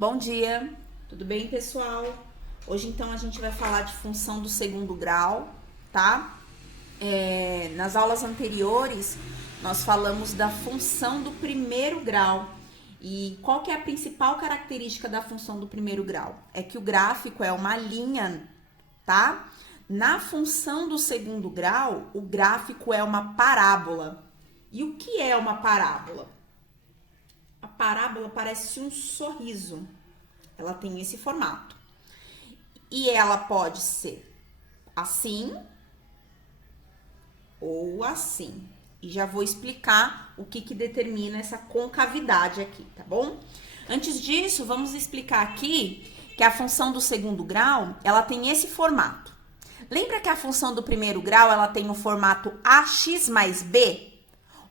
Bom dia, tudo bem, pessoal? Hoje, então, a gente vai falar de função do segundo grau, tá? Nas aulas anteriores, nós falamos da função do primeiro grau. E qual que é a principal característica da função do primeiro grau? É que o gráfico é uma linha, tá? Na função do segundo grau, o gráfico é uma parábola. E o que é uma parábola? A parábola parece um sorriso. Ela tem esse formato. E ela pode ser assim ou assim. E já vou explicar o que determina essa concavidade aqui, tá bom? Antes disso, vamos explicar aqui que a função do segundo grau, ela tem esse formato. Lembra que a função do primeiro grau, ela tem o formato ax mais b?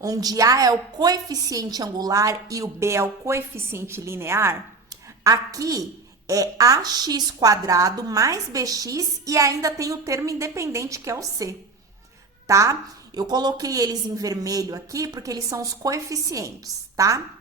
Onde A é o coeficiente angular e o B é o coeficiente linear, aqui é ax quadrado mais bx e ainda tem o termo independente que é o c, tá? Eu coloquei eles em vermelho aqui porque eles são os coeficientes, tá?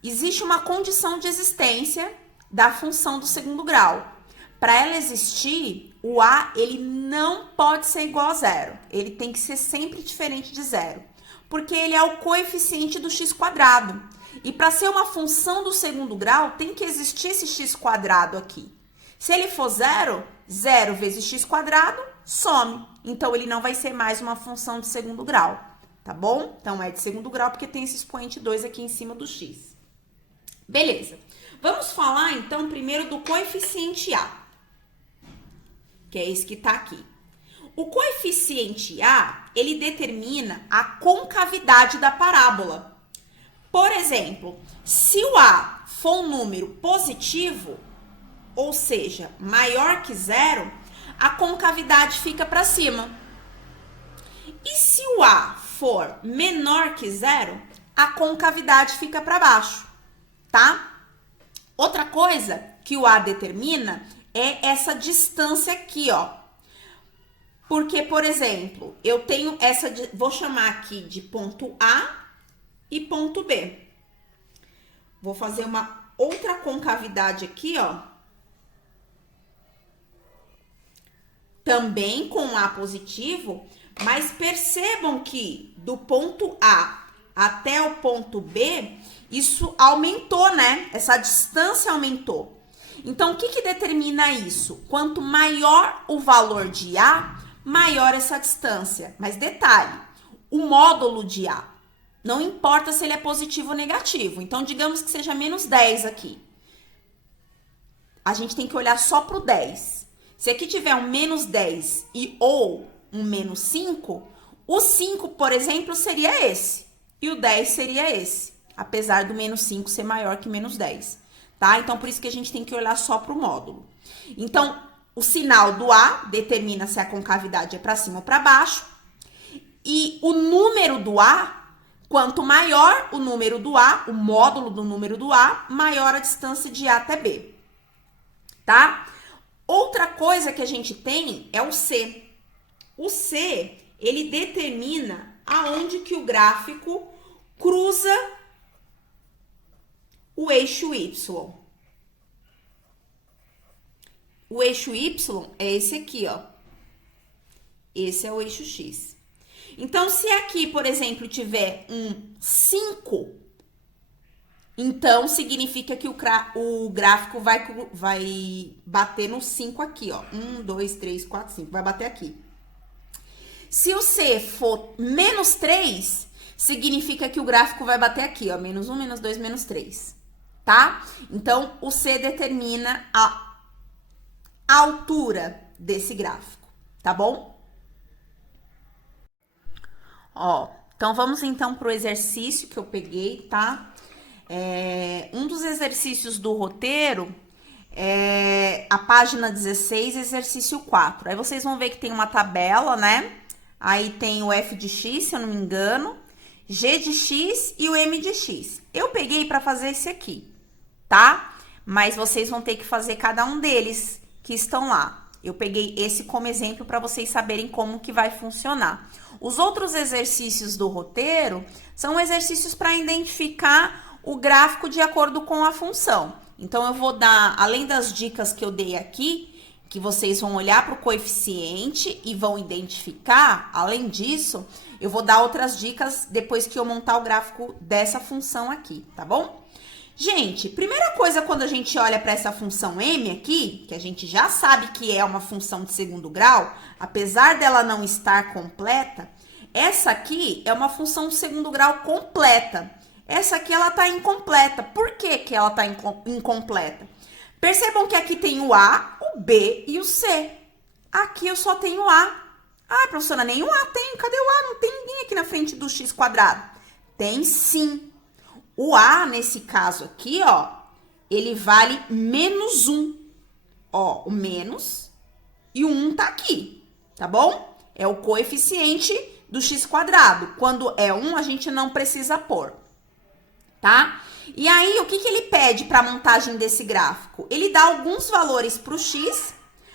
Existe uma condição de existência da função do segundo grau. Para ela existir, o A ele não pode ser igual a zero, ele tem que ser sempre diferente de zero. Porque ele é o coeficiente do x quadrado. E para ser uma função do segundo grau, tem que existir esse x quadrado aqui. Se ele for zero, zero vezes x quadrado, some. Então, ele não vai ser mais uma função de segundo grau, tá bom? Então, é de segundo grau porque tem esse expoente 2 aqui em cima do x. Beleza. Vamos falar, então, primeiro do coeficiente A, que é esse que tá aqui. O coeficiente A, ele determina a concavidade da parábola. Por exemplo, se o A for um número positivo, ou seja, maior que zero, a concavidade fica para cima. E se o A for menor que zero, a concavidade fica para baixo, tá? Outra coisa que o A determina é essa distância aqui, ó. Porque, por exemplo, eu tenho vou chamar aqui de ponto A e ponto B. Vou fazer uma outra concavidade aqui, ó. Também com A positivo, mas percebam que do ponto A até o ponto B, isso aumentou, né? Essa distância aumentou. Então, o que determina isso? Quanto maior o valor de A, maior essa distância. Mas detalhe, o módulo de A, não importa se ele é positivo ou negativo. Então, digamos que seja menos 10 aqui. A gente tem que olhar só para o 10. Se aqui tiver um menos 10 ou um menos 5, o 5, por exemplo, seria esse. E o 10 seria esse. Apesar do menos 5 ser maior que menos 10. Tá? Então, por isso que a gente tem que olhar só para o módulo. Então, o sinal do A determina se a concavidade é para cima ou para baixo. E o número do A, quanto maior o número do A, o módulo do número do A, maior a distância de A até B. Tá? Outra coisa que a gente tem é o C. O C, ele determina aonde que o gráfico cruza o eixo Y. O eixo Y é esse aqui, ó. Esse é o eixo X. Então, se aqui, por exemplo, tiver um 5, então significa que o gráfico vai bater no 5 aqui, ó. 1, 2, 3, 4, 5. Vai bater aqui. Se o C for menos 3, significa que o gráfico vai bater aqui, ó. Menos 1, menos 2, menos 3. Tá? Então, o C determina a altura desse gráfico, tá bom? Ó, então vamos então pro exercício que eu peguei, tá? Um dos exercícios do roteiro é a página 16, exercício 4. Aí vocês vão ver que tem uma tabela, né? Aí tem o f de x, se eu não me engano, g de x e o m de x. Eu peguei para fazer esse aqui, tá? Mas vocês vão ter que fazer cada um deles que estão lá. Eu peguei esse como exemplo para vocês saberem como que vai funcionar. Os outros exercícios do roteiro são exercícios para identificar o gráfico de acordo com a função. Então, eu vou dar, além das dicas que eu dei aqui, que vocês vão olhar para o coeficiente e vão identificar, além disso, eu vou dar outras dicas depois que eu montar o gráfico dessa função aqui, tá bom? Gente, primeira coisa quando a gente olha para essa função m aqui, que a gente já sabe que é uma função de segundo grau, apesar dela não estar completa, essa aqui é uma função de segundo grau completa. Essa aqui, ela tá incompleta. Por que que ela tá incompleta? Percebam que aqui tem o A, o B e o C. Aqui eu só tenho o A. Ah, professora, nenhum A tem. Cadê o A? Não tem ninguém aqui na frente do x quadrado. Tem sim. O A, nesse caso aqui, ó, ele vale menos 1. Ó, o menos e o 1 tá aqui, tá bom? É o coeficiente do x quadrado. Quando é 1, a gente não precisa pôr. Tá? E aí, o que que ele pede para a montagem desse gráfico? Ele dá alguns valores para o x,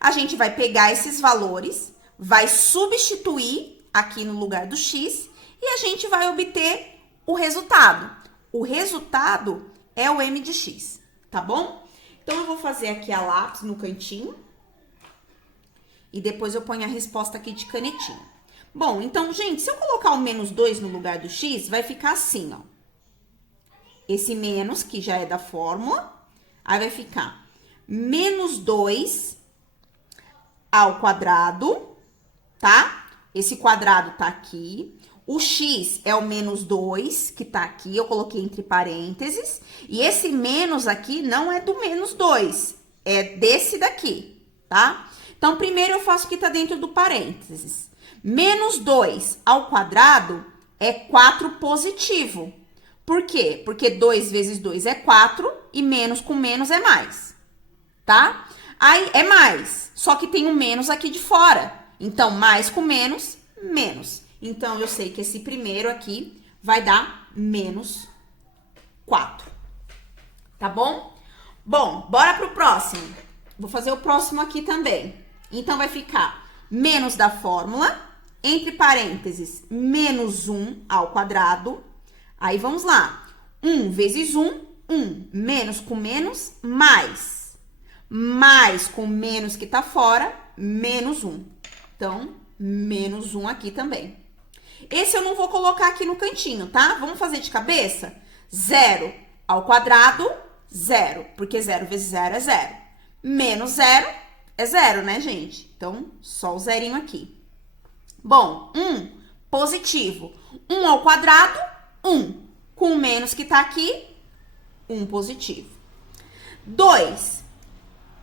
a gente vai pegar esses valores, vai substituir aqui no lugar do x e a gente vai obter o resultado. O resultado é o m de x, tá bom? Então, eu vou fazer aqui a lápis no cantinho e depois eu ponho a resposta aqui de canetinha. Bom, então, gente, se eu colocar o menos 2 no lugar do x, vai ficar assim, ó. Esse menos, que já é da fórmula, aí vai ficar menos 2 ao quadrado, tá? Esse quadrado tá aqui. O x é o menos 2, que tá aqui, eu coloquei entre parênteses. E esse menos aqui não é do menos 2, é desse daqui, tá? Então, primeiro eu faço o que tá dentro do parênteses. Menos 2 ao quadrado é 4 positivo. Por quê? Porque 2 vezes 2 é 4 e menos com menos é mais, tá? Aí é mais, só que tem um menos aqui de fora. Então, mais com menos, menos. Então, eu sei que esse primeiro aqui vai dar menos 4, tá bom? Bom, bora pro próximo. Vou fazer o próximo aqui também. Então, vai ficar menos da fórmula, entre parênteses, menos 1 ao quadrado. Aí, vamos lá. 1 vezes 1, 1. Menos com menos, mais. Mais com menos que tá fora, menos 1. Então, menos 1 aqui também. Esse eu não vou colocar aqui no cantinho, tá? Vamos fazer de cabeça? 0 ao quadrado, 0. Porque 0 vezes 0 é 0. Menos 0 é 0, né, gente? Então, só o zerinho aqui. Bom, 1 positivo. 1 ao quadrado, 1. Com o menos que tá aqui, 1 positivo. 2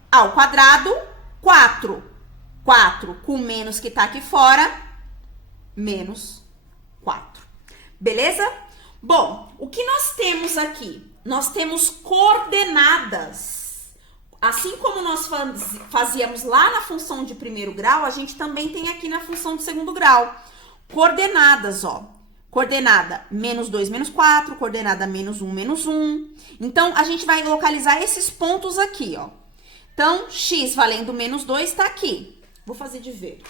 ao quadrado, 4. 4 com o menos que tá aqui fora, menos 4. Beleza? Bom, o que nós temos aqui? Nós temos coordenadas. Assim como nós fazíamos lá na função de primeiro grau, a gente também tem aqui na função de segundo grau. Coordenadas, ó. Coordenada menos 2, menos 4, coordenada menos 1, menos 1. Então, a gente vai localizar esses pontos aqui, ó. Então, x valendo menos 2 tá aqui. Vou fazer de verde.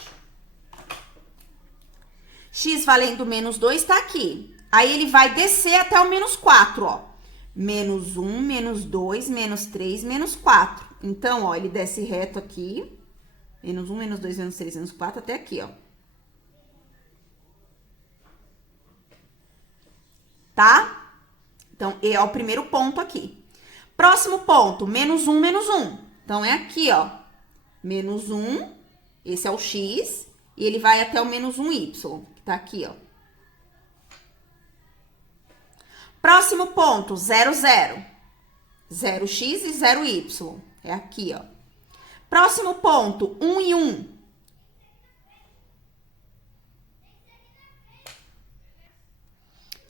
X valendo menos 2 tá aqui. Aí, ele vai descer até o menos 4, ó. Menos 1, menos 2, menos 3, menos 4. Então, ó, ele desce reto aqui. Menos 1, menos 2, menos 3, menos 4, até aqui, ó. Tá? Então, é o primeiro ponto aqui. Próximo ponto, menos 1, menos 1. Então, é aqui, ó. Menos 1, esse é o x, e ele vai até o menos 1y, que tá aqui, ó. Próximo ponto, 0, 0. 0x e 0y. É aqui, ó. Próximo ponto, 1 e 1.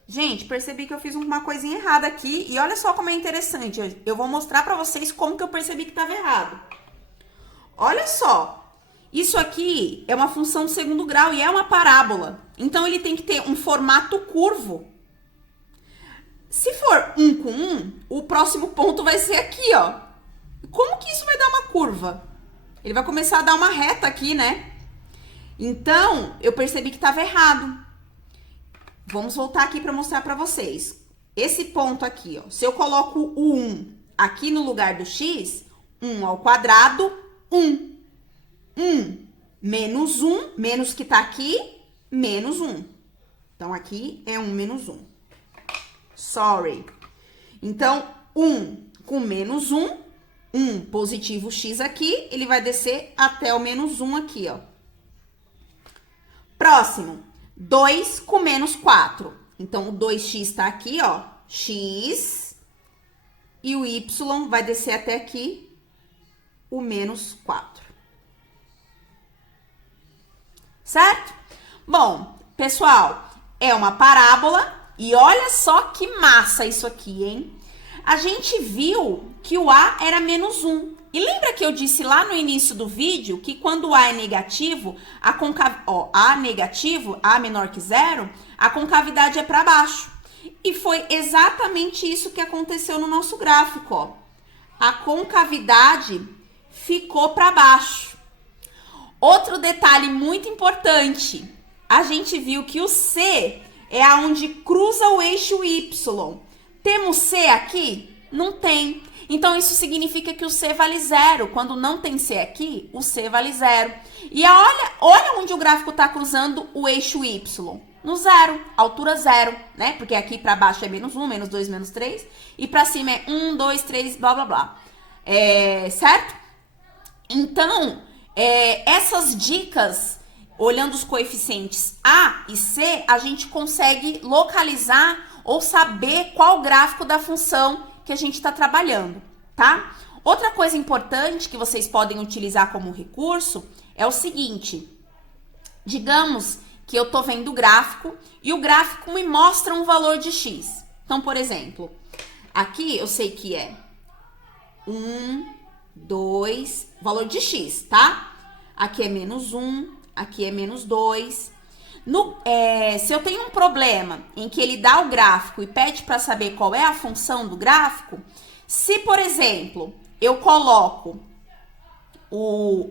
Gente, percebi que eu fiz uma coisinha errada aqui. E olha só como é interessante. Eu vou mostrar pra vocês como que eu percebi que tava errado. Olha só. Isso aqui é uma função de segundo grau e é uma parábola. Então, ele tem que ter um formato curvo. Se for 1 com 1, o próximo ponto vai ser aqui, ó. Como que isso vai dar uma curva? Ele vai começar a dar uma reta aqui, né? Então, eu percebi que estava errado. Vamos voltar aqui para mostrar para vocês. Esse ponto aqui, ó. Se eu coloco o 1 aqui no lugar do x, 1 ao quadrado, 1. 1 menos 1, menos que tá aqui, menos 1. Então, aqui é 1 menos 1. Sorry. Então, 1 com menos 1, 1 positivo x aqui, ele vai descer até o menos 1 aqui, ó. Próximo, 2 com menos 4. Então, o 2x tá aqui, ó, x, e o y vai descer até aqui, o menos 4. Certo? Bom, pessoal, é uma parábola e olha só que massa isso aqui, hein? A gente viu que o A era menos 1. E lembra que eu disse lá no início do vídeo que quando o A é negativo, A negativo, A menor que zero, a concavidade é para baixo. E foi exatamente isso que aconteceu no nosso gráfico, ó. A concavidade ficou para baixo. Outro detalhe muito importante, a gente viu que o C é aonde cruza o eixo Y. Temos C aqui? Não tem. Então, isso significa que o C vale 0. Quando não tem C aqui, o C vale 0. E olha onde o gráfico está cruzando o eixo Y. No 0, altura 0, né? Porque aqui para baixo é menos 1, menos 2, menos 3. E para cima é 1, 2, 3, blá, blá, blá. Certo? Então, essas dicas, olhando os coeficientes A e C, a gente consegue localizar ou saber qual o gráfico da função que a gente está trabalhando, tá? Outra coisa importante que vocês podem utilizar como recurso é o seguinte: digamos que eu tô vendo o gráfico e o gráfico me mostra um valor de x. Então, por exemplo, aqui eu sei que é 1, 2, valor de x, tá? Aqui é menos 1, aqui é menos 2. Se eu tenho um problema em que ele dá o gráfico e pede para saber qual é a função do gráfico, se, por exemplo, eu coloco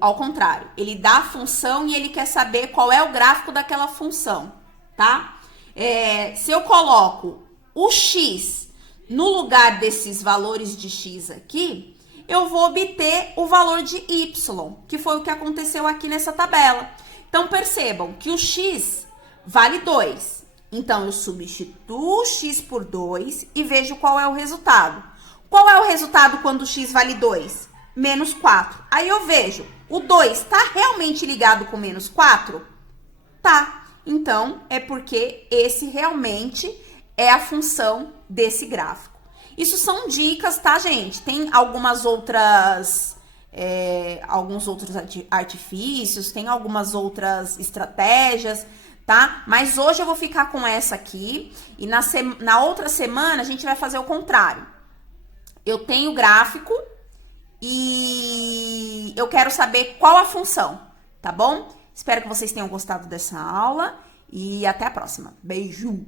ao contrário, ele dá a função e ele quer saber qual é o gráfico daquela função, tá? Se eu coloco o x no lugar desses valores de x aqui, eu vou obter o valor de y, que foi o que aconteceu aqui nessa tabela. Então, percebam que o x vale 2. Então, eu substituo o x por 2 e vejo qual é o resultado. Qual é o resultado quando o x vale 2? Menos 4. Aí eu vejo, o 2 está realmente ligado com menos 4? Tá. Então, é porque esse realmente é a função desse gráfico. Isso são dicas, tá, gente? Tem alguns outros artifícios, tem algumas outras estratégias, tá? Mas hoje eu vou ficar com essa aqui e na outra semana a gente vai fazer o contrário. Eu tenho o gráfico e eu quero saber qual a função, tá bom? Espero que vocês tenham gostado dessa aula e até a próxima. Beijo!